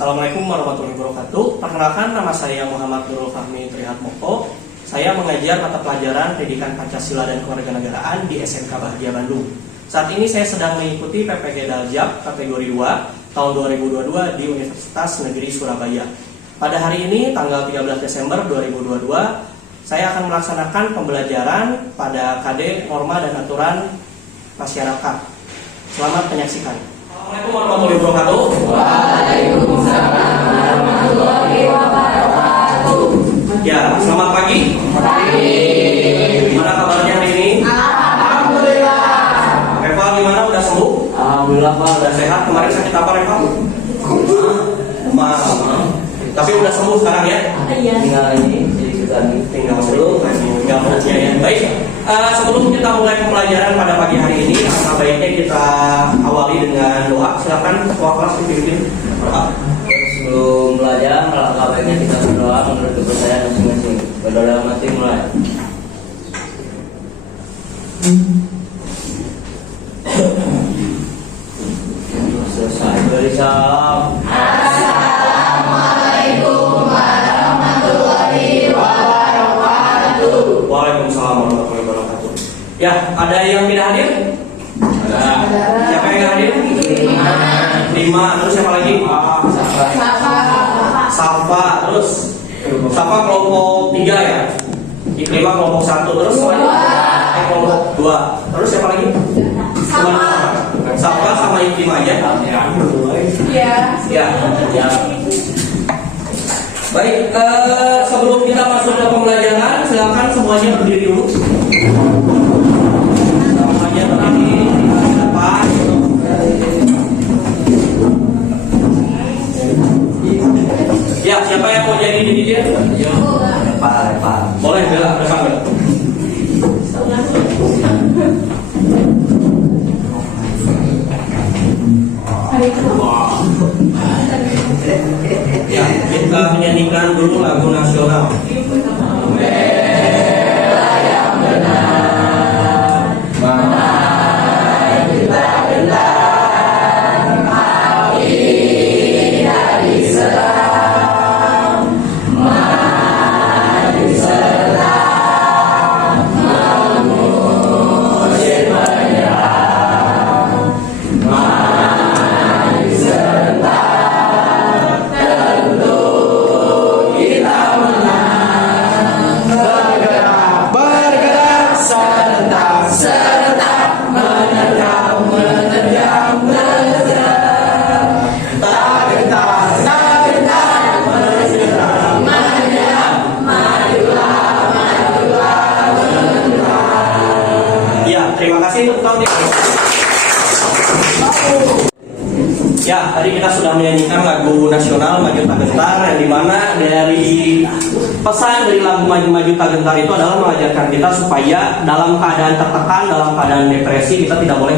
Assalamualaikum warahmatullahi wabarakatuh. Perkenalkan, nama saya Muhammad Nurul Fahmi Trihatmoko. Saya mengajar mata pelajaran Pendidikan Pancasila dan Kewarganegaraan di SMK Bahagia Bandung. Saat ini saya sedang mengikuti PPG Daljab kategori 2 tahun 2022 di Universitas Negeri Surabaya. Pada hari ini, tanggal 13 Desember 2022, saya akan melaksanakan pembelajaran pada KD Norma dan Aturan Masyarakat. Selamat menyaksikan. Assalamualaikum warahmatullahi wabarakatuh. Waalaikumsalam warahmatullahi wabarakatuh. Ya, selamat pagi. Pagi. Gimana kabarnya hari ini? Alhamdulillah. Reva gimana? Udah sembuh? Alhamdulillah Pak. Udah sehat? Kemarin sakit apa Reva? Demam. Tapi udah sembuh sekarang ya? Iya. Tinggal ini tinggal dulu. Tinggal perutnya ya. Baik. Sebelum kita mulai pembelajaran pada pagi hari ini, alangkah baiknya kita awali dengan doa. Silakan ketua kelas dipimpin doa. Sebelum belajar, alangkah baiknya kita berdoa menurut kepercayaan masing-masing. Berdoa mati mulai. Selesai beri salam. Assalamualaikum warahmatullahi wabarakatuh. Waalaikumsalam warahmatullahi wabarakatuh. Ya, ada yang tidak hadir? Siapa yang tidak hadir? 5. Terus siapa lagi? Safa. Terus Safa kelompok 3 ya? Iklimah kelompok 1. Terus kelompok 2. Terus siapa lagi? Safa sama Iklimah aja. Ya. Baik, sebelum kita masuk ke pembelajaran, silakan semuanya berdiri dulu. Semuanya berdiri di depan. Ya, siapa yang mau jadi dirinya? Lepas. Boleh, Bella, depan. Ya, kita menyanyikan dulu lagu nasional. Ya, tadi kita sudah menyanyikan lagu nasional Maju Tak Gentar, yang dimana dari pesan dari lagu Maju Tak Gentar itu adalah mengajarkan kita supaya dalam keadaan tertekan, dalam keadaan depresi kita tidak boleh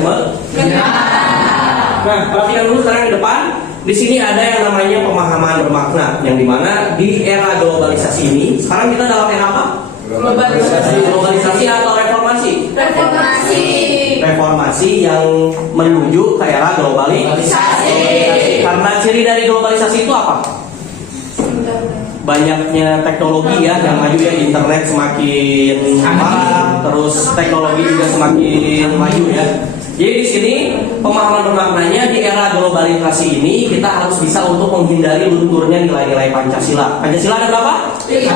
Nah, perhatikan dulu sekarang di depan. Di sini ada yang namanya pemahaman bermakna, yang dimana di era globalisasi ini, sekarang kita dalam era apa? Globalisasi atau reformasi? Reformasi yang menuju ke era globalisasi. Karena ciri dari globalisasi itu apa? Banyaknya teknologi ya yang maju ya, internet semakin marak, terus teknologi juga semakin maju ya. Jadi di sini pemahaman bermaknanya di era globalisasi ini kita harus bisa untuk menghindari lunturnya nilai-nilai Pancasila. Pancasila ada berapa? 3.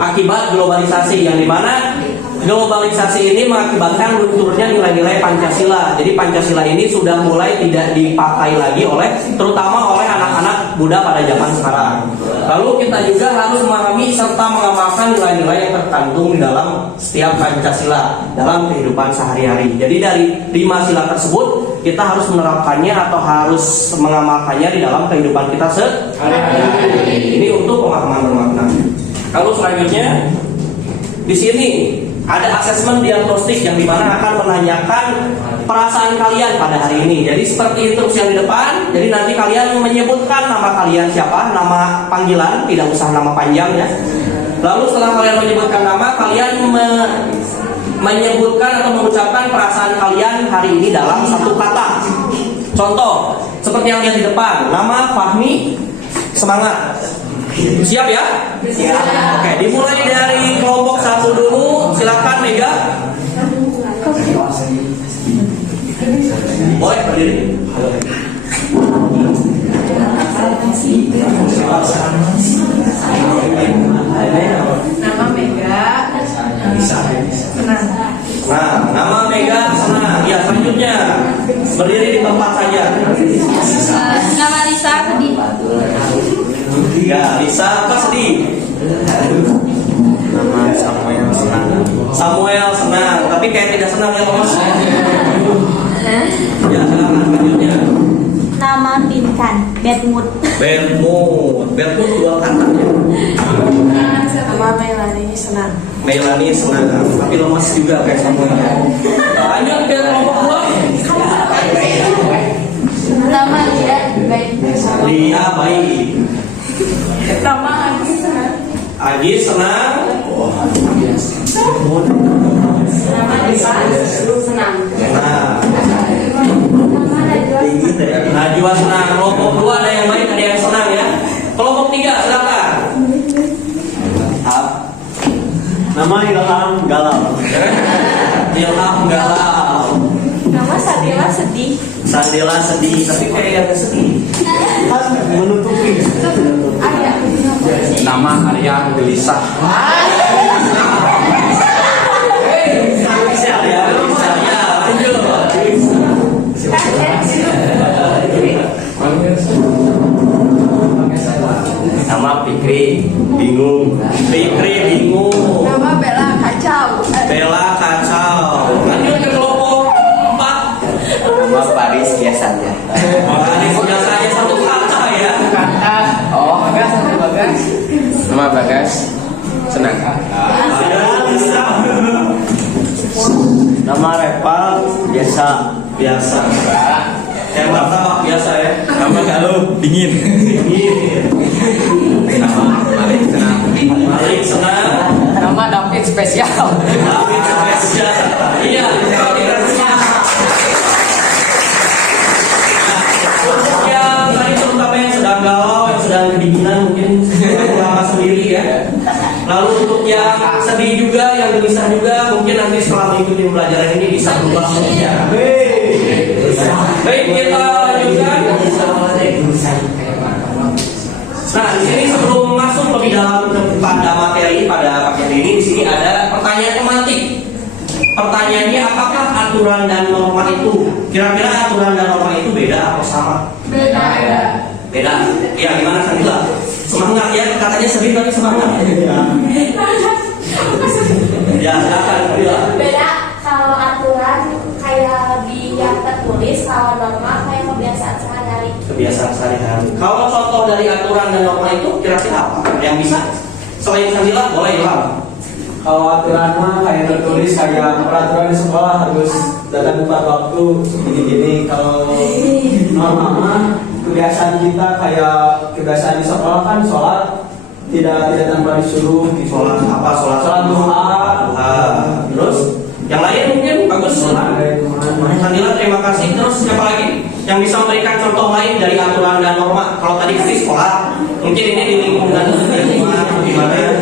Akibat globalisasi, yang dimana globalisasi ini mengakibatkan lunturnya nilai-nilai Pancasila. Jadi Pancasila ini sudah mulai tidak dipakai lagi terutama oleh anak-anak muda pada zaman sekarang. Lalu kita juga harus memahami serta mengamalkan nilai-nilai yang terkandung di dalam setiap Pancasila dalam kehidupan sehari-hari. Jadi dari 5 sila tersebut kita harus menerapkannya atau harus mengamalkannya di dalam kehidupan kita sehari-hari. Ini untuk pemahaman bermakna. Lalu selanjutnya di sini ada asesmen diagnostik yang dimana akan menanyakan perasaan kalian pada hari ini. Jadi seperti instruksi yang di depan. Jadi nanti kalian menyebutkan nama kalian siapa, nama panggilan, tidak usah nama panjang ya. Lalu setelah kalian menyebutkan nama, kalian menyebutkan atau mengucapkan perasaan kalian hari ini dalam satu kata. Contoh, seperti yang lihat di depan, nama Fahmi semangat. Siap ya? Siap. Oke, dimulai dari kelompok 1 dulu. Silakan Mega. Boy, berdiri. Nama Mega. Senang. Nah, nama Mega senang. Ya, selanjutnya berdiri di tempat saja. Nama Lisa sedih. Ya, Lisa apa sedih? Nama Samuel senang. Samuel senang, tapi kayak tidak senang ya Mas. Ya, silakan selanjutnya. Nama Bintan, Bedmood. Bermud 2 kata ya. Nama Melani senang. Melani senang, tapi lemas juga kayak Samuel. Lanjut ke kelompok 2. Nama Lia, baik. Lia baik. Nama Agi senang. Agi senang. Nama Lisa senang. Nah, Nama Najwa. Najwa senang. Kelompok 2 ada yang baik, ada yang senang ya. Kelompok 3 silakan. Nama Ilham galau. Ilham galau. Nama Sadila sedih. Sandela sedih, tapi kayak yang sedih. Menutupi. Ayah. Nama Arya gelisah. Siap ya, bisa ya. Lanjut. Nama Fikri bingung. Fikri bingung. Nama Bella kacau. Bella kacau. Lanjut ke kelompok 4. Nama Paris biasa aja. Ini biasanya satu kata ya. Oh, Bagas. Nama Bagas senang. Nama Reval biasa. Biasa. Kayak martabak biasa ya. Nama Galuh dingin. Nama Malik senang. Malik senang. Nama David spesial. David spesial. Iya, seperti rasanya. Untuk yang tadi terutama yang sedang galau, yang sedang kedinginan mungkin lama sendiri ya. Lalu untuk yang sedih juga, yang gelisah juga, mungkin nanti setelah mengikuti pembelajaran ini bisa berubah moodnya. Baik, kita lanjutkan. Nah, di sini sebelum masuk lebih dalam pada materi pada paket ini, di sini ada pertanyaan tematik. Pertanyaannya, apakah aturan dan norma itu? Kira-kira aturan dan norma itu beda atau sama? Beda. Beda. Ya, gimana Sandila? Semangat ya, katanya sering tapi semangat. Ya, silakan Sandila. Beda. Kalau aturan kayak lebih yang tertulis, kalau norma kayak kebiasaan sehari-hari. Kebiasaan sehari-hari. Kalau contoh dari aturan dan norma itu kira-kira apa? Yang bisa? Selain Sandila, boleh Ilham. Kalau aturan mah kayak tertulis kayak peraturan di sekolah harus datang tepat waktu gini-gini. Kalau norma mah kebiasaan kita kayak kebiasaan di sekolah kan sholat tidak tanpa disuruh di Sholat apa? sholat duha. Terus yang lain mungkin bagus. Sandila terima kasih. Terus siapa lagi yang bisa memberikan contoh lain dari aturan dan norma? Kalau tadi di sekolah, mungkin ini di lingkungan gimana ya?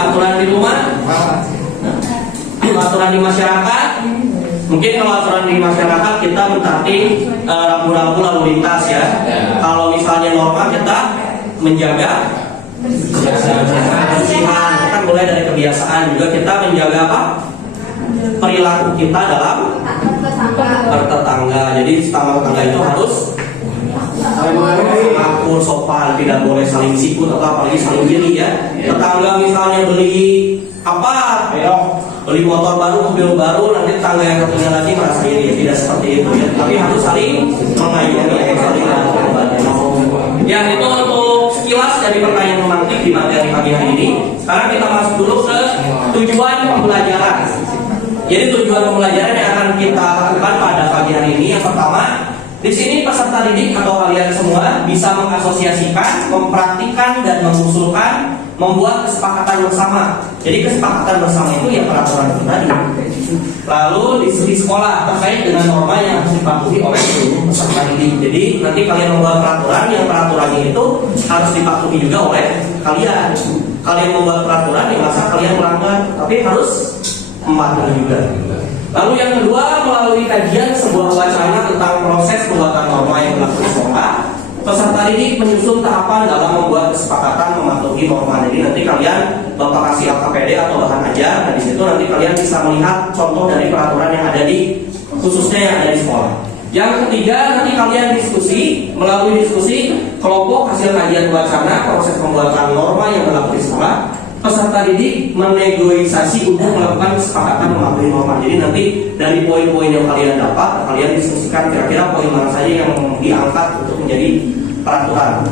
Aturan di rumah, aturan di masyarakat. Mungkin kalau aturan di masyarakat kita mentaati rambu-rambu lalu lintas ya. Kalau misalnya norma kita menjaga kebersihan, kan mulai dari kebiasaan juga kita menjaga apa? Perilaku kita dalam bertetangga. Jadi tetangga itu harus akur, sopan, tidak boleh saling sikut atau apalagi saling iri ya. Tetangga misalnya beli apa? Beli motor baru, mobil baru, nanti tetangga yang satunya lagi merasa iri. Tidak seperti itu ya. Tapi harus saling mengayomi, saling membantu. Ya, itu untuk sekilas dari pertanyaan pemantik di materi pagi hari ini. Sekarang kita masuk dulu ke tujuan pembelajaran. Jadi tujuan pembelajaran yang akan kita lakukan pada pagi hari ini yang pertama, di sini peserta didik atau kalian semua bisa mengasosiasikan, mempraktikkan dan mengusulkan membuat kesepakatan bersama. Jadi kesepakatan bersama itu ya peraturan itu tadi. Lalu di sekolah terkait dengan norma yang harus dipatuhi oleh seluruh peserta didik. Jadi nanti kalian membuat peraturan, yang peraturannya itu harus dipatuhi juga oleh kalian. Kalian membuat peraturan, ya masa kalian melanggar, tapi harus mematuhi juga. Lalu yang kedua, melalui kajian sebuah wacana tentang proses pembuatan norma yang berlaku di sekolah, peserta didik menyusun tahapan dalam membuat kesepakatan mematuhi norma. Jadi nanti kalian bapak kasih LKPD atau bahan ajar, dan di situ nanti kalian bisa melihat contoh dari peraturan yang ada di khususnya yang ada di sekolah. Yang ketiga, nanti kalian diskusi, melalui diskusi kelompok hasil kajian wacana proses pembuatan norma yang berlaku di sekolah. Peserta didik menegosiasi untuk melakukan kesepakatan mematuhi norma. Jadi nanti dari poin-poin yang kalian dapat, kalian diskusikan kira-kira poin mana saja yang diangkat untuk menjadi peraturan.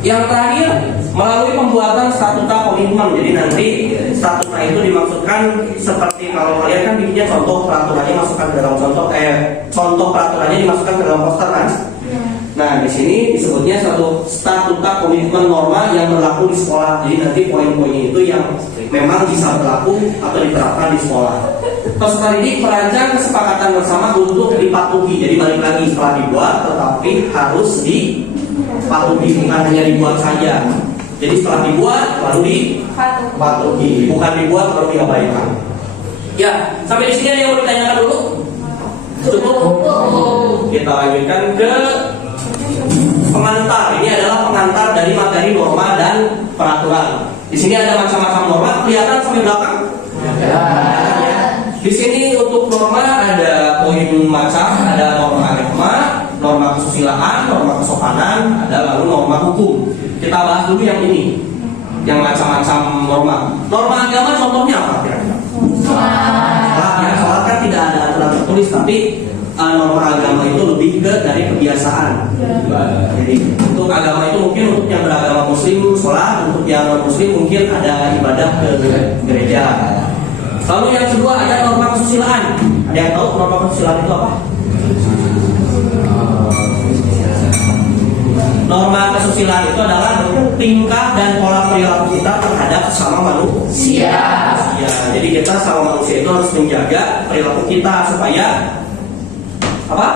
Yang terakhir, melalui pembuatan statuta komitmen. Jadi nanti statuta itu dimaksudkan seperti kalau kalian kan bikinnya contoh peraturannya masukkan ke dalam contoh peraturannya dimasukkan ke dalam poster kan. Nah, di sini disebutnya satu statuta komitmen norma yang berlaku di sekolah. Jadi nanti poin-poinnya itu yang memang bisa berlaku atau diterapkan di sekolah. Peserta didik merancang kesepakatan bersama untuk dipatuhi. Jadi balik lagi, setelah dibuat tetapi harus dipatuhi, bukan hanya dibuat saja. Jadi setelah dibuat lalu dipatuhi, bukan dibuat lalu diabaikan. Ya, sampai di sini ada yang mau ditanyakan dulu? Cukup? Kita lanjutkan ke pengantar. Ini adalah pengantar dari materi norma dan peraturan. Di sini ada macam-macam norma, kelihatan sampai belakang? Ya. Di sini untuk norma ada poin macam, ada norma agama, norma kesusilaan, norma kesopanan, ada lalu norma hukum. Kita bahas dulu yang ini, yang macam-macam norma. Norma agama contohnya apa kira-kira? Sholat kan tidak ada aturan tertulis, tapi norma agama itu lebih ke dari kebiasaan. Jadi untuk agama itu mungkin untuk yang beragama muslim sholat, untuk yang non muslim mungkin ada ibadah ke gereja. Lalu yang kedua ada norma kesusilaan. Ada yang tahu norma kesusilaan itu apa? Norma kesusilaan itu adalah tingkah dan pola perilaku kita terhadap sesama manusia. Jadi kita sama manusia itu harus menjaga perilaku kita supaya apa?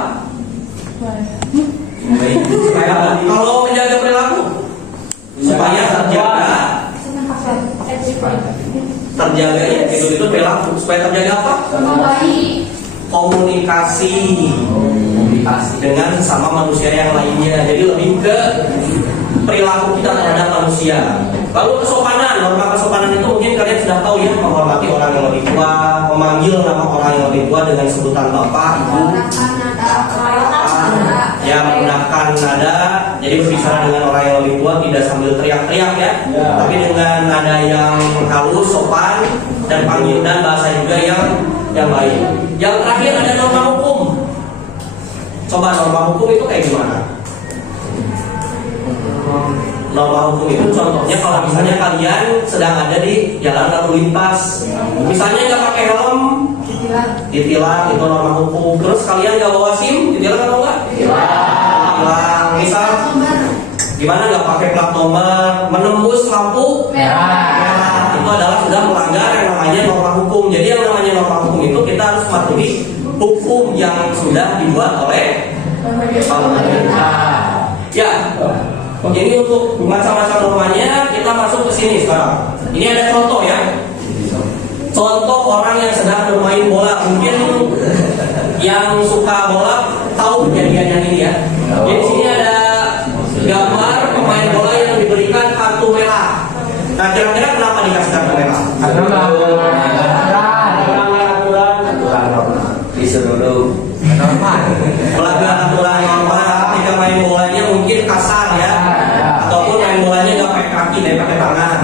Supaya apa? Kalau menjaga perilaku supaya terjaga ya itu perilaku, supaya terjaga apa? Komunikasi dengan sesama manusia yang lainnya. Jadi lebih ke perilaku kita terhadap manusia. Lalu kesopanan, norma kesopanan itu mungkin kalian sudah tahu ya, menghormati orang yang lebih tua, memanggil nama orang yang lebih tua dengan sebutan bapak, ibu, ya menggunakan nada. Jadi berbicara dengan orang yang lebih tua tidak sambil teriak-teriak ya, tapi dengan nada yang halus, sopan, dan panggil dan bahasa juga yang baik. Yang terakhir ada norma hukum. Coba norma hukum itu kayak gimana? Norma hukum itu contohnya kalau misalnya kalian sedang ada di jalan lalu lintas, misalnya nggak pakai helm, ditilang, itu norma hukum. Terus kalian nggak bawa SIM, ditilang atau enggak? Ditilang. Misal gimana nggak pakai plat nomor, menembus lampu merah, itu adalah sudah melanggar yang namanya norma hukum. Jadi yang namanya norma hukum itu kita harus mematuhi hukum yang sudah dibuat oleh pemerintah. Ya. Jadi untuk macam-macam normanya kita masuk ke sini sekarang. Ini ada contoh ya. Contoh orang yang sedang bermain bola. Mungkin yang suka bola tahu kejadian yang ini ya. Jadi sini ada gambar pemain bola yang diberikan kartu merah. Nah kira-kira kenapa dikasih kartu merah? Aturan disuruh dulu. Melanggar aturan normal. Ketika main bolanya mungkin kasar ya, ataupun main bolanya nggak pakai kaki, tapi pakai tangan.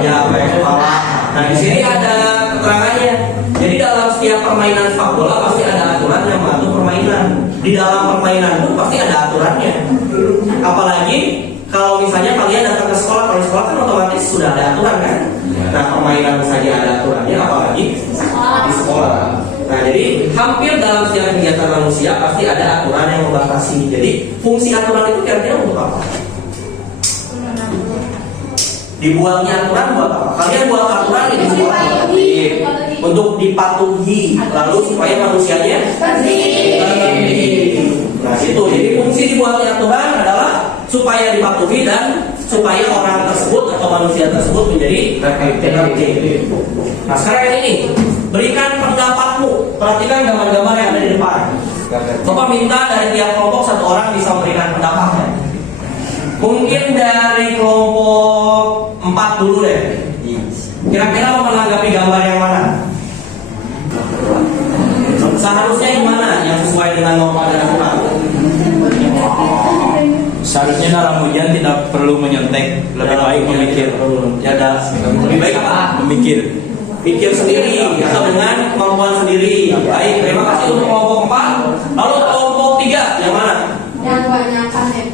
Ya pakai kepala. Nah di sini ada keterangannya. Jadi dalam setiap permainan sepak bola pasti ada aturan yang mengatur permainan. Di dalam permainan pun pasti ada aturannya. Apalagi kalau misalnya kalian datang ke sekolah, kalau di sekolah kan otomatis sudah ada aturan kan. Nah permainan saja ada aturannya, apalagi di sekolah. Nah jadi hampir dalam setiap kegiatan manusia pasti ada aturan yang membatasi. Jadi fungsi aturan itu kira-kira untuk apa? Dibuatnya aturan buat apa? Kalian buat aturan ini semua untuk dipatuhi, lalu supaya manusianya tertib. Nah itu, jadi fungsi dibuatnya aturan adalah supaya dipatuhi dan supaya orang tersebut atau manusia tersebut menjadi tertib. Nah sekarang yang ini, berikan pendapatmu. Perhatikan gambar-gambar yang ada di depan. Bapak minta dari tiap kelompok satu orang bisa memberikan pendapatnya. Mungkin dari kelompok 4 dulu deh. Kira-kira mau menanggapi gambar yang mana? Seharusnya yang mana yang sesuai dengan norma dan aturan? Seharusnya dalam ujian tidak perlu menyontek, lebih baik memikir. Ya ada. Lebih baik apa? Memikir. Pikir sendiri atau dengan kemampuan sendiri. Baik, terima kasih untuk kelompok 4. Lalu kelompok 3 yang mana? Yang banyak panen.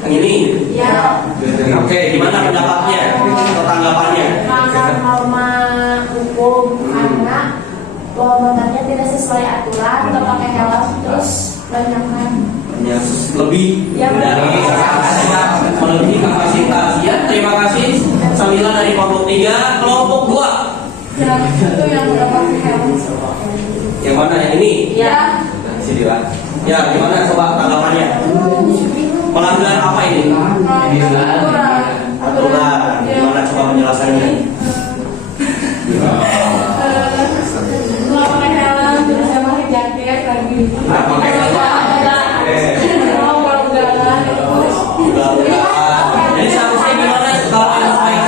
Yang ini. Ya. Oke, gimana pendapatnya atau tanggapannya? Melanggar norma hukum karena motornya tidak sesuai aturan, nggak pakai helm, terus banyak kan. Ya, lebih Ya, dari kapasitas, melebihi kapasitas. Ya, terima kasih. 9 dari kelompok 3, kelompok 2. Yang itu yang nggak pakai helm. Yang mana yang ini? Ya. Sini lah. Ya, gimana coba tanggapannya? Melanggar apa ini? Aturan. Aturan. Gimana coba penjelasannya? Nggak pakai helm, terus nggak pakai jaket lagi. Nggak pakai helm. Jadi seharusnya gimana kalau yang supaya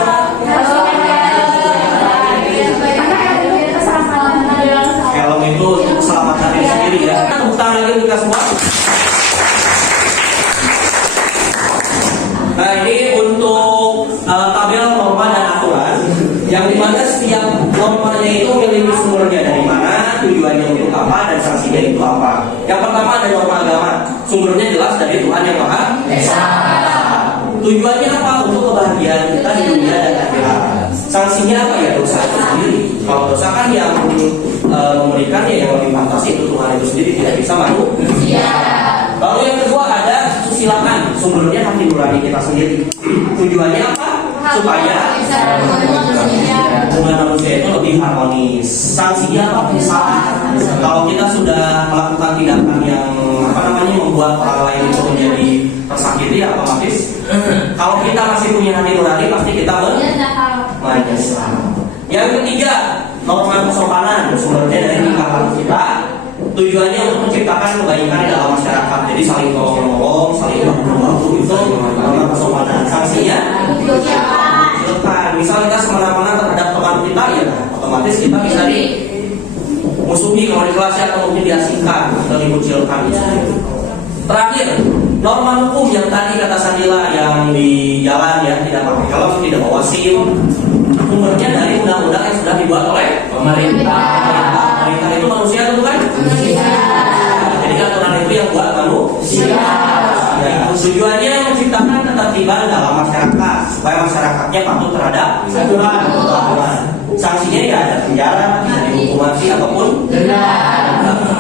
helm itu untuk keselamatan diri sendiri ya. Tepuk tangan lagi untuk kita semua. Nah ini untuk tabel norma dan aturan yang dimana setiap normanya itu memiliki sumbernya dari mana, tujuannya untuk apa, dan sanksinya itu apa. Yang pertama ada norma agama, sumbernya jelas dari Tuhan Yang Maha Esa. Tujuannya apa? Untuk kebahagiaan kita di dunia dan akhirat. Sanksinya apa ya? Dosa itu sendiri. Kalau dosa kan yang memberikan ya yang lebih pantas itu Tuhan itu sendiri, tidak bisa manusia. Lalu yang kedua ada susilaan, sumbernya hati nurani kita sendiri. Tujuannya apa? Supaya hubungan manusia itu lebih harmonis. Sanksinya apa? Kalau kita sudah melakukan tindakan yang membuat orang lain itu menjadi tersakiti, ya otomatis kalau kita masih punya hati nurani pasti kita menyesal. Yang ketiga, norma kesopanan, sumbernya dari tingkah kita. Tujuannya untuk menciptakan kebaikan dalam masyarakat. Jadi saling tolong-menolong, saling bahu-bahu itu norma kesopanan. Sanksinya misal kita semena-mena terhadap teman kita, ya otomatis kita bisa dimusuhi kalau di kelasnya, atau mungkin diasingkan atau dikucilkan. Terakhir, norma hukum yang tadi kata Sadila yang di jalan ya, tidak pakai helm, tidak bawa SIM. Sumbernya dari undang-undang yang sudah dibuat oleh pemerintah. Pemerintah itu manusia itu bukan? Jadi aturan itu yang buat manusia. Tujuannya menciptakan ketertiban dalam masyarakat supaya masyarakatnya patuh terhadap aturan. Sanksinya ya ada penjara, bisa dihukum mati ataupun denda.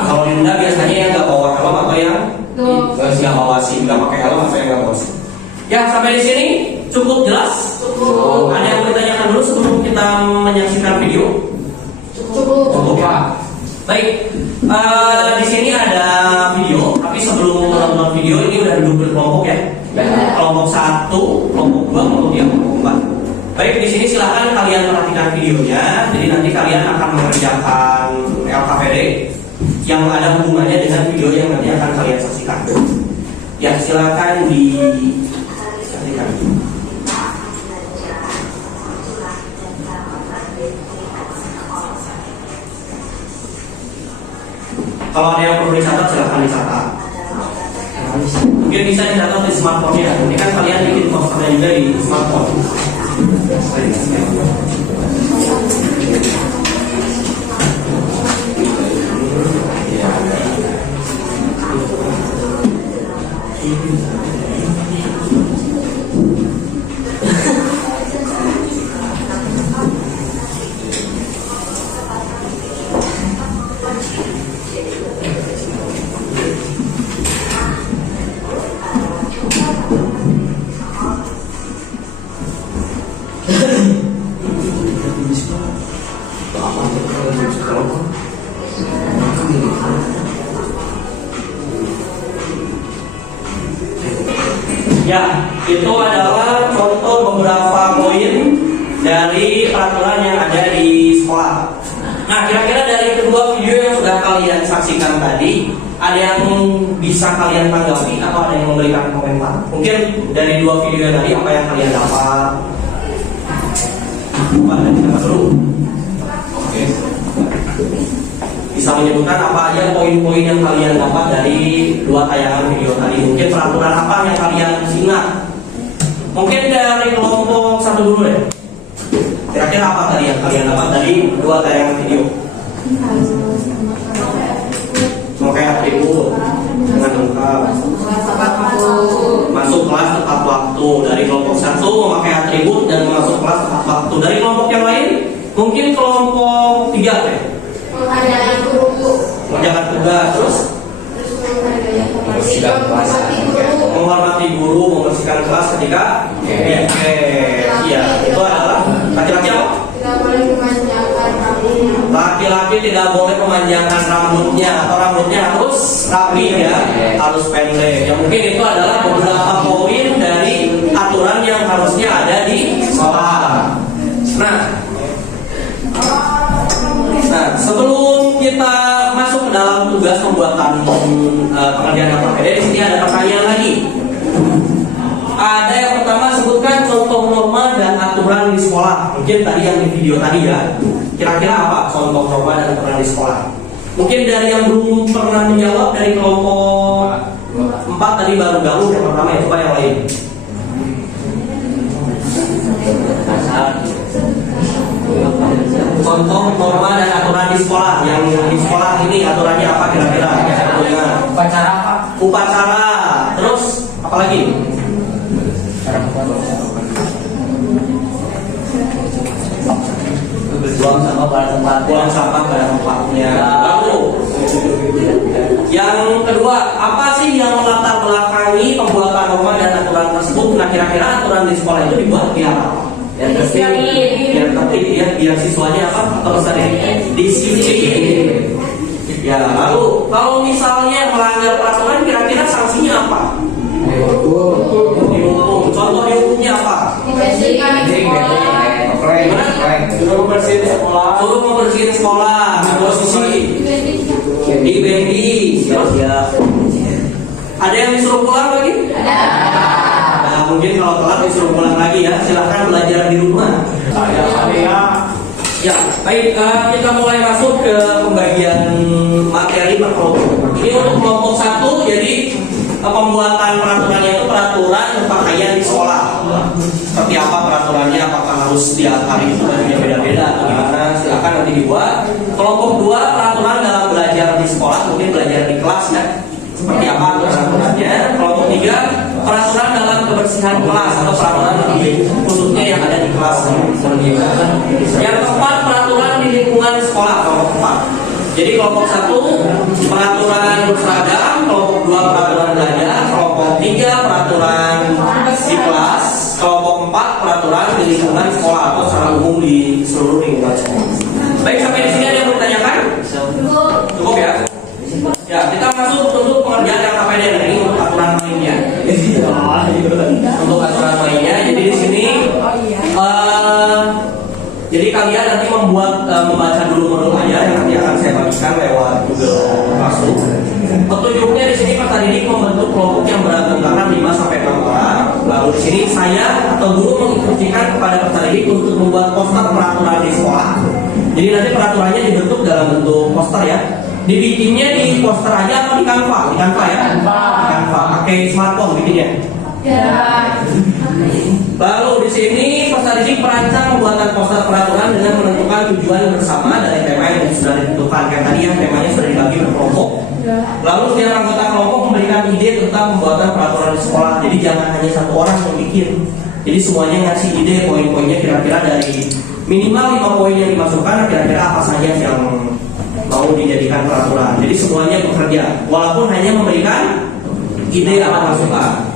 Kalau denda biasanya yang nggak bawa helm atau yang nggak bawa SIM, nggak pakai helm atau yang nggak bawa SIM. Ya sampai di sini cukup jelas. Ada yang bertanyakan dulu sebelum kita menyaksikan video? Cukup ya. Baik, di sini ada video, tapi sebelum menonton video ini udah duduk berkelompok ya. Kelompok 1, kelompok 2, kemudian kelompok 4. Baik, di sini silahkan kalian perhatikan videonya. Jadi nanti kalian akan mengerjakan LKPD yang ada hubungannya dengan video yang nanti akan kalian saksikan. Ya, silakan disaksikan. Kalau ada yang perlu dicatat, silahkan dicatat. Mungkin bisa dicatat di smartphone-nya. Ini kan kalian bikin posternya juga di smartphone. Ya, itu adalah contoh beberapa poin dari peraturan yang ada di sekolah. Nah, kira-kira dari kedua video yang sudah kalian saksikan tadi, ada yang bisa kalian tanggapi atau ada yang memberikan komentar? Mungkin dari dua video yang tadi, apa yang kalian dapat? Apa dari siapa dulu? Oke. Bisa menyebutkan apa aja poin-poin yang kalian dapat dari dua tayangan video tadi? Mungkin peraturan apa yang kalian ingat? Mungkin dari kelompok satu dulu deh. Kira-kira apa tadi yang kalian dapat dari dua tayangan video? Memakai atribut dengan lengkap. Masuk kelas tepat waktu. Dari kelompok satu memakai atribut dan masuk kelas tepat waktu. Dari kelompok yang lain, mungkin kelompok 3 deh. Mengerjakan tugas, terus menghormati guru, membersihkan kelas ketika iya, itu adalah laki-laki apa? Laki-laki tidak boleh memanjangkan rambutnya atau rambutnya harus rapi ya, harus pendek. Ya mungkin itu adalah beberapa poin dari aturan yang harusnya ada di sekolah. Nah, sebelum kita masuk ke dalam tugas pembuatan pengerjaan KPD, di sini ada pertanyaan lagi. Ada yang pertama, sebutkan contoh norma dan aturan di sekolah. Mungkin tadi yang di video tadi ya. Kira-kira apa contoh norma dan aturan di sekolah? Mungkin dari yang belum pernah menjawab dari kelompok 4 tadi baru gabung yang pertama itu apa yang lain? Contoh norma dan aturan di sekolah. Yang di sekolah ini aturannya apa kira-kira? Upacara apa? Upacara. Terus apa lagi? Buang sampah pada tempat. Buang sampah pada tempatnya. Lalu yang kedua, apa sih yang melatar belakangi pembuatan norma dan aturan tersebut? Nah, kira-kira aturan di sekolah itu dibuat biar apa? Biar tertib ya, biar siswanya apa? Atau peserta disiplin. Ya, lalu kalau misalnya melanggar peraturan, kira-kira sanksinya apa? Dihukum. Contoh dihukumnya apa? Suruh membersihin sekolah. Suruh membersihin sekolah. Posisi di bendi. Ya. Ada yang disuruh pulang lagi? Nah, mungkin kalau telat disuruh pulang lagi ya. Silahkan belajar di rumah. Ya, baik, kita mulai masuk ke pembagian materi per kelompok. Ini untuk kelompok 1, jadi pembuatan peraturannya itu peraturan pakaian di sekolah. Seperti apa peraturannya? Apakah harus tiap hari itu bajunya beda-beda atau gimana? Silakan nanti dibuat. Kelompok 2, peraturan dalam belajar di sekolah, mungkin belajar di kelas ya. Seperti apa peraturannya? Kelompok 3, peraturan dalam kebersihan kelas atau peraturan khususnya yang ada di kelas. Yang keempat, peraturan di lingkungan sekolah. Kelompok 4. Jadi kelompok 1 peraturan berseragam, kelompok 2 peraturan belajar, kelompok 3 peraturan di kelas, kelompok 4 peraturan di lingkungan sekolah atau secara umum di seluruh lingkungan sekolah. Baik, sampai di sini ada yang bertanyakan? Cukup ya? Ya, kita masuk untuk pengerjaan KPD ini untuk aturan mainnya. Untuk aturan mainnya, jadi di sini jadi kalian nanti membaca dulu modul aja yang nanti akan saya bagikan lewat Google Classroom. Petunjuknya di sini peserta didik membentuk kelompok yang beranggotakan 5 sampai 6 orang. Lalu di sini saya atau guru menginstruksikan kepada peserta didik untuk membuat poster peraturan di sekolah. Jadi nanti peraturannya dibentuk dalam bentuk poster ya. Dibikinnya di poster aja atau di Canva? Di Canva ya? Di Canva. Pakai smartphone bikinnya. Ya. Lalu di sini peserta didik merancang pembuatan poster peraturan dengan menentukan tujuan bersama dari tema yang sudah ditentukan. Kayak tadi yang temanya sudah dibagi per kelompok. Lalu setiap anggota kelompok memberikan ide tentang pembuatan peraturan di sekolah. Jadi jangan hanya satu orang yang bikin. Jadi semuanya ngasih ide poin-poinnya kira-kira dari minimal 5 poin yang dimasukkan. Kira-kira apa saja yang mau dijadikan peraturan. Jadi semuanya bekerja, walaupun hanya memberikan ide atau masukan.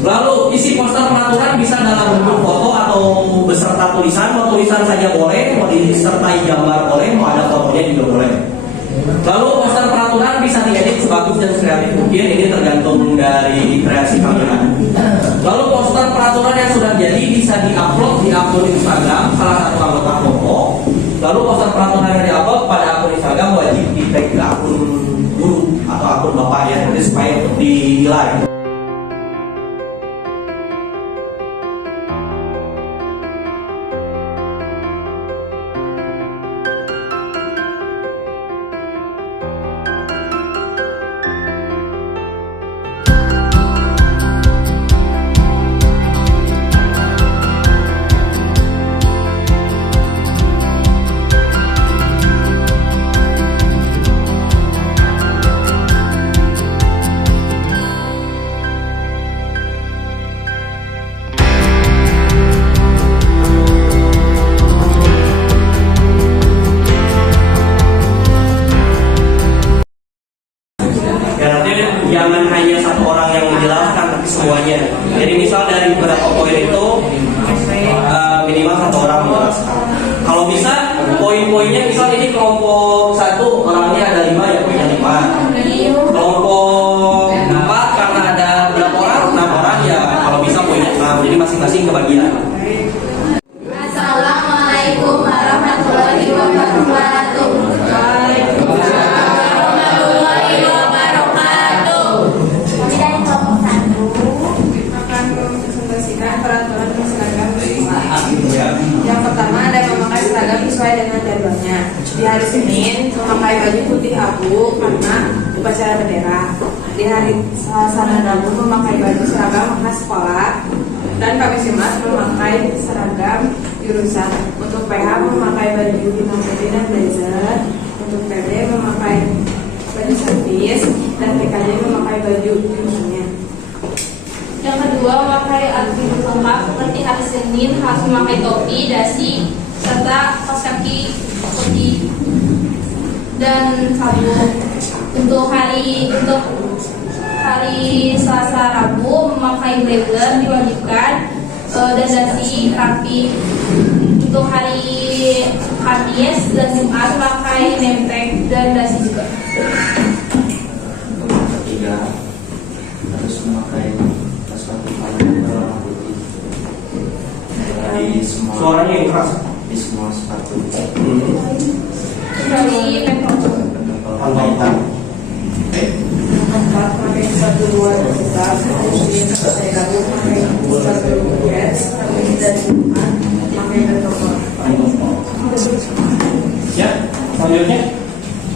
Lalu isi poster peraturan bisa dalam bentuk foto atau beserta tulisan. Mau tulisan saja boleh, mau disertai gambar boleh, mau ada fotonya juga boleh. Lalu poster peraturan bisa diedit sebagus dan sekreatif mungkin, ini tergantung dari kreasi kalian. Lalu poster peraturan yang sudah jadi bisa diupload di akun Instagram salah satu anggota kelompok. Lalu poster peraturan yang diupload pada akun Instagram wajib di tag ke akun guru atau akun bapak ya, nanti supaya untuk dinilai. Jangan hanya satu orang yang menjelaskan, tapi semuanya. Jadi misal dari beberapa poin itu minimal satu orang menjelaskan. Kalau bisa poin-poinnya, misal ini kelompok 1 orangnya ada 5 ya, poinnya 5. Kelompok 4 karena ada berapa orang? 6 orang ya, kalau bisa poinnya 6. Jadi masing-masing kebagian. Assalamualaikum warahmatullahi wabarakatuh. Kami dari kelompok 1 akan mempresentasikan peraturan berseragam di sekolah. Yang pertama ada memakai seragam sesuai dengan jadwalnya. Di hari Senin memakai baju putih abu karena upacara bendera. Di hari Selasa dan Rabu memakai baju seragam khas sekolah. Dan Kamis Jumat memakai seragam jurusan. Untuk PH memakai baju hitam putih dan blazer. Untuk PD memakai baju servis dan PKJ memakai baju jurusannya. Yang kedua, memakai atribut lengkap seperti hari Senin harus memakai topi, dasi, serta kaos kaki putih dan sabun. Untuk hari Selasa Rabu memakai blazer diwajibkan dan dasi rapi. Untuk hari Kamis dan Jumat memakai nemtek dan dasi juga. Ketiga harus memakai tas kaki warna putih di semua Suaranya yang keras. di semua sepatu. Dari Pemprov. Empat pakai sepatu luar terbuka, kemudian selesai Rabu pakai sepatu dress, Kamis dan Jumat pakai protokol. Ya, selanjutnya.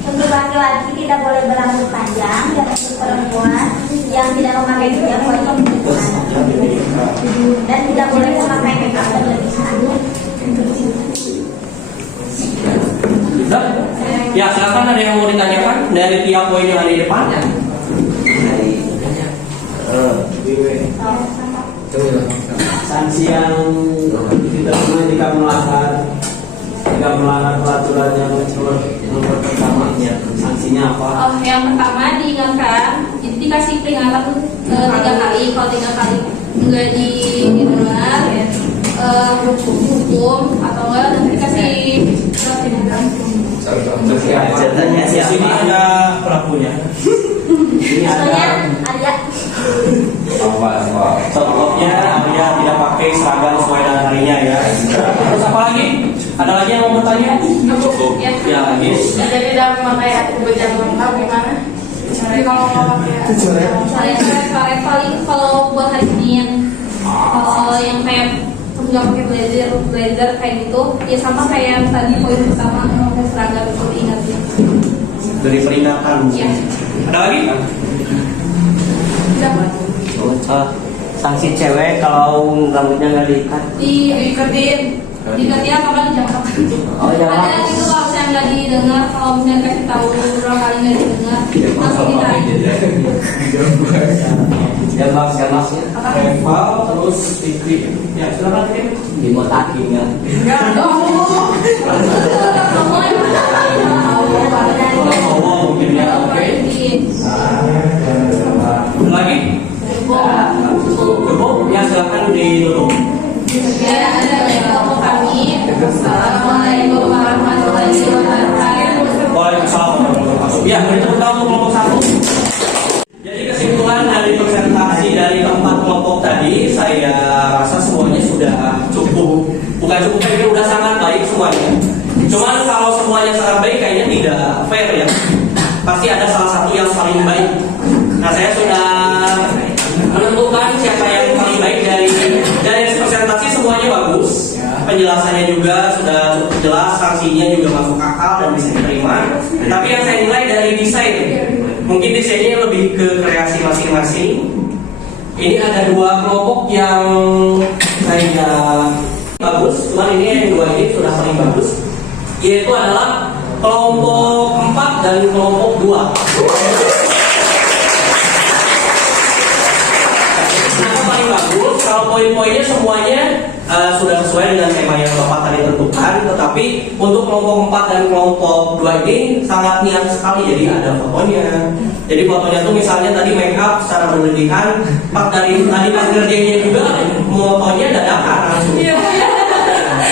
Untuk laki-laki tidak boleh berambut panjang, dan untuk perempuan yang tidak memakai hijab wajib dikenakan. Dan tidak boleh memakai makeup berlebihan. Bisa? Ya, silakan ada yang mau ditanyakan dari tiap poin yang ada di depan. Sanksi yang diterima jika melanggar peraturan yang nomor pertama, sanksinya apa? Oh, yang pertama diingatkan, jadi dikasih peringatan 3 kali. Kalau 3 kali enggak didengar, hukum atau enggak nanti dikasih surat tindakan. Contohnya Di sini ada pelakunya. Ini Soalnya ada ada Contohnya dia tidak pakai seragam sesuai dengan harinya ya. Terus apa lagi? Ada lagi yang mau bertanya? Cukup. Ya. Ya, lagi. Jadi tidak memakai atribut yang lengkap gimana? Jadi kalau mau pakai Saya coret paling kalau buat hari Senin. Kalau yang kayak nggak pakai blazer kayak gitu, ya sama kayak yang tadi poin pertama nggak pakai seragam itu diingatin. Dari peringatan. Ya. Ada lagi? Dapat. sanksi cewek kalau rambutnya nggak diikat. Diiketin apa kan dijangkau. Oh, jangan. Ada gitu kalau misalnya nggak didengar, kalau misalnya kasih tahu beberapa kali nggak didengar, langsung ditarik. Jambak ya. Eval terus Fikri. Ya, silakan Fikri. Dimotakin ya. enggak dong. Kamu yang Kalau cowok mungkin ya. Oke. Lagi? Cukup. Ya, silakan ditutup. Ya, ada kelompok kami. Assalamualaikum warahmatullahi wabarakatuh. Waalaikumsalam warahmatullahi wabarakatuh. Ya, beri tepuk tangan untuk kelompok 1. Jadi kesimpulan dari presentasi dari keempat kelompok tadi, semuanya. Cuman kalau semuanya sangat baik kayaknya tidak fair ya. Pasti ada salah satu yang paling baik. Nah, saya sudah menentukan siapa yang paling baik dari presentasi semuanya bagus. Penjelasannya juga sudah cukup jelas, sanksinya juga masuk akal dan bisa diterima. Tapi yang saya nilai dari desain, mungkin desainnya lebih ke kreasi masing-masing. Ini ada dua kelompok yang saya bagus, cuman ini yang dua ini sudah paling bagus, yaitu adalah kelompok 4 dan kelompok 2. Kenapa paling bagus? Kalau poin-poinnya semuanya sudah sesuai dengan tema yang Bapak tadi tentukan, tetapi untuk kelompok 4 dan kelompok 2 ini sangat niat sekali, jadi ada fotonya. Jadi fotonya tuh misalnya tadi make up secara berlebihan, pas dari tadi pas kerjanya juga motonya dadakan langsung.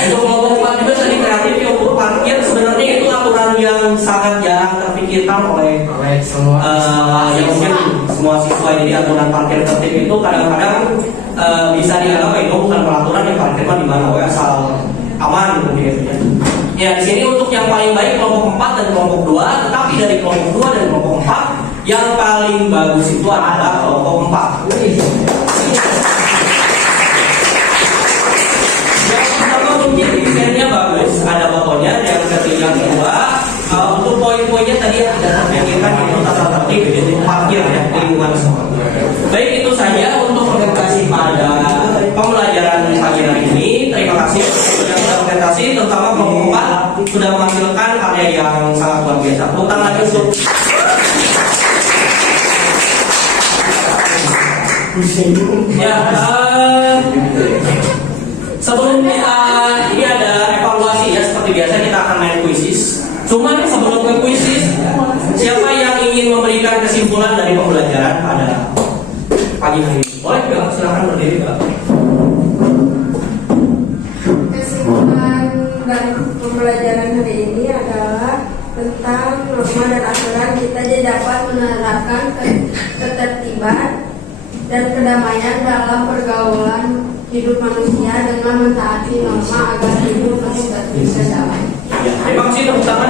Untuk kelompok 4 juga tadi kreatif ya, untuk parkir sebenarnya itu aturan yang sangat jarang terpikirkan oleh semua yang mungkin semua siswa. Jadi aturan parkir tertib itu kadang-kadang bisa dianggap itu bukan peraturan, yang parkir mah di mana asal aman gitu ya. Ya, di sini untuk yang paling baik kelompok 4 dan kelompok 2, tetapi dari kelompok 2 dan kelompok 4 yang paling bagus itu adalah kelompok 4. Yang pertama mungkin desainnya bagus, ada fotonya. Yang kedua, untuk poin-poinnya tadi ada terpikirkan itu tata tertib, jadi parkir ya, lingkungan semua. Baik, itu saja untuk presentasi pada pembelajaran pagi hari ini. Terima kasih sudah presentasi, terutama kelompok 4 sudah menghasilkan karya yang sangat luar biasa. Tepuk tangan lagi untuk ya. Sebelum kita ini ada evaluasi ya, seperti biasa kita akan main kuisis. Cuman sebelum ke kuisis, siapa yang ingin memberikan kesimpulan dari pembelajaran pada pagi hari ini? Boleh nggak? Silakan berdiri Pak. Kesimpulan dari pembelajaran hari ini adalah tentang norma dan aturan kita dapat menerapkan ketertiban dan kedamaian dalam pergaulan hidup manusia dengan mentaati norma agar hidup masih tertib dan damai. Ya, terima kasih, tepuk tangan.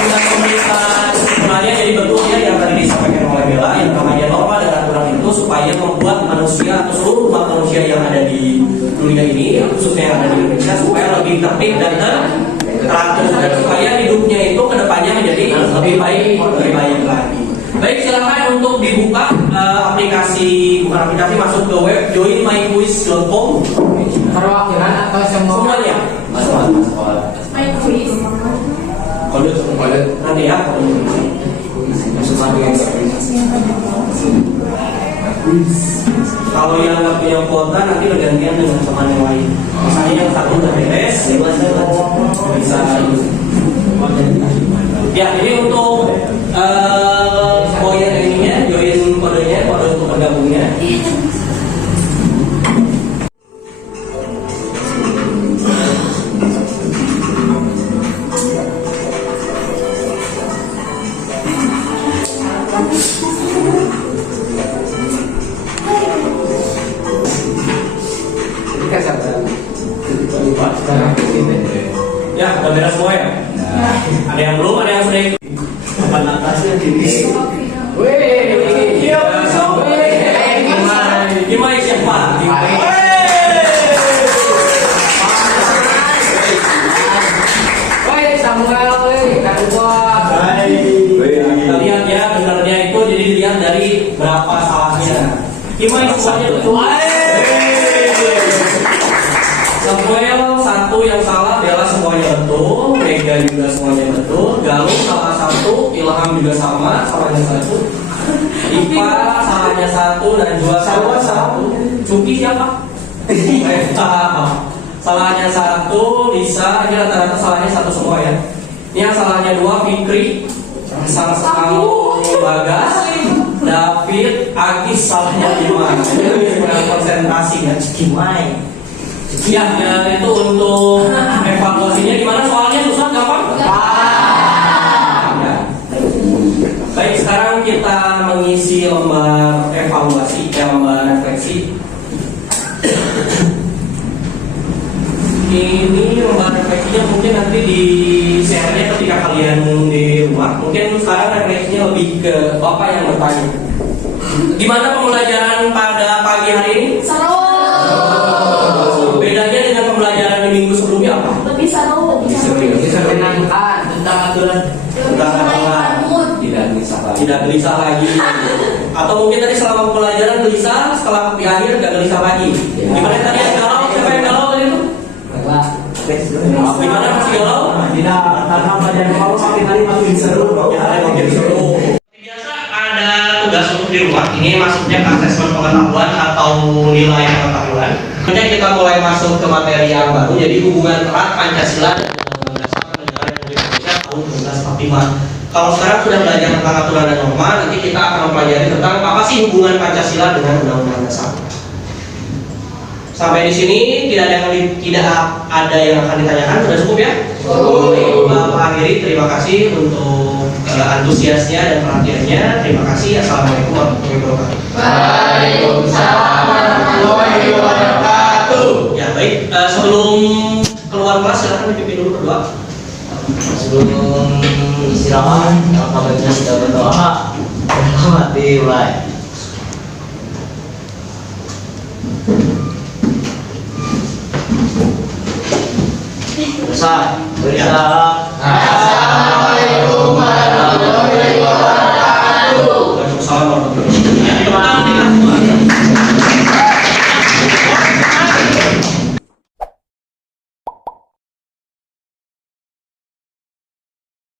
Sudah memberikan kesimpulannya, jadi betul ya yang tadi disampaikan oleh Bella, yang namanya norma dan aturan itu supaya membuat manusia atau seluruh umat manusia yang ada di dunia ini, khususnya yang ada di Indonesia, supaya lebih tertib dan teratur, dan supaya hidupnya itu kedepannya menjadi lebih baik lagi. Baik, silakan untuk dibuka bukan aplikasi, masuk ke web joinmyquiz.com. Perwakilan atau semua? Semuanya. My quiz. Kode Nanti ya. Kalau yang nggak punya kuota nanti bergantian dengan teman yang lain. Misalnya yang satu udah beres, bisa. Ya, ini untuk poin ininya, join kodenya, kode untuk bergabungnya. Ya, udah beres semua ya? Ada yang belum, ada yang sudah ikut. Papan atasnya tipis. Gimana siapa? Kita lihat ya, benarnya itu jadi dilihat dari berapa salahnya. Gimana semuanya betul? Samuel satu yang salah, Bella semuanya betul, Mega juga semuanya betul, Galuh salah satu, Ilham juga sama, salahnya satu, Ipa salahnya satu, dan Najwa salah satu. Cuki siapa? Salahnya satu, Lisa, ini rata-rata salahnya satu semua ya. Ini yang salahnya dua, Fikri, salah satu, Bagas, David, Agis salahnya 5. Ini kurang konsentrasi ya. Ya, itu untuk evaluasinya gimana? Soalnya susah gampang? Ya. Baik, sekarang kita mengisi lembar evaluasi, lembar refleksi. Ini lembar refleksinya mungkin nanti di share-nya ketika kalian di rumah. Mungkin sekarang refleksinya lebih ke Bapak yang bertanya. Gimana pembelajaran pada pagi hari ini? Seru. Bedanya dengan pembelajaran di minggu sebelumnya apa? Lebih seru. Bisa menangkan tentang aturan. Tidak gelisah lagi. Atau mungkin tadi selama pembelajaran gelisah, setelah di akhir nggak gelisah lagi. Gimana tadi yang galau? Siapa yang galau tadi itu? Gimana masih galau? Tidak, karena pelajaran kamu makin hari makin seru. Ya, makin seru. Biasa ada tugas untuk di rumah. Ini masuknya ke asesmen pengetahuan atau nilai pengetahuan. Kemudian kita mulai masuk ke materi yang baru. Jadi hubungan erat Pancasila dan Undang-Undang Dasar Negara Republik Indonesia tahun 1945. Kalau sekarang sudah belajar tentang aturan dan norma, nanti kita akan mempelajari tentang apa sih hubungan Pancasila dengan Undang-Undang Dasar. Sampai di sini tidak ada yang akan ditanyakan, sudah cukup ya? Bapak akhiri, terima kasih untuk antusiasnya dan perhatiannya. Terima kasih. Assalamualaikum warahmatullahi wabarakatuh. Waalaikumsalam warahmatullahi wabarakatuh. Ya baik, sebelum keluar kelas silahkan dipimpin dulu berdoa. Sebelum istirahat, alangkah baiknya kita berdoa. Selamat dimulai. Selesai. Assalamualaikum warahmatullahi wabarakatuh.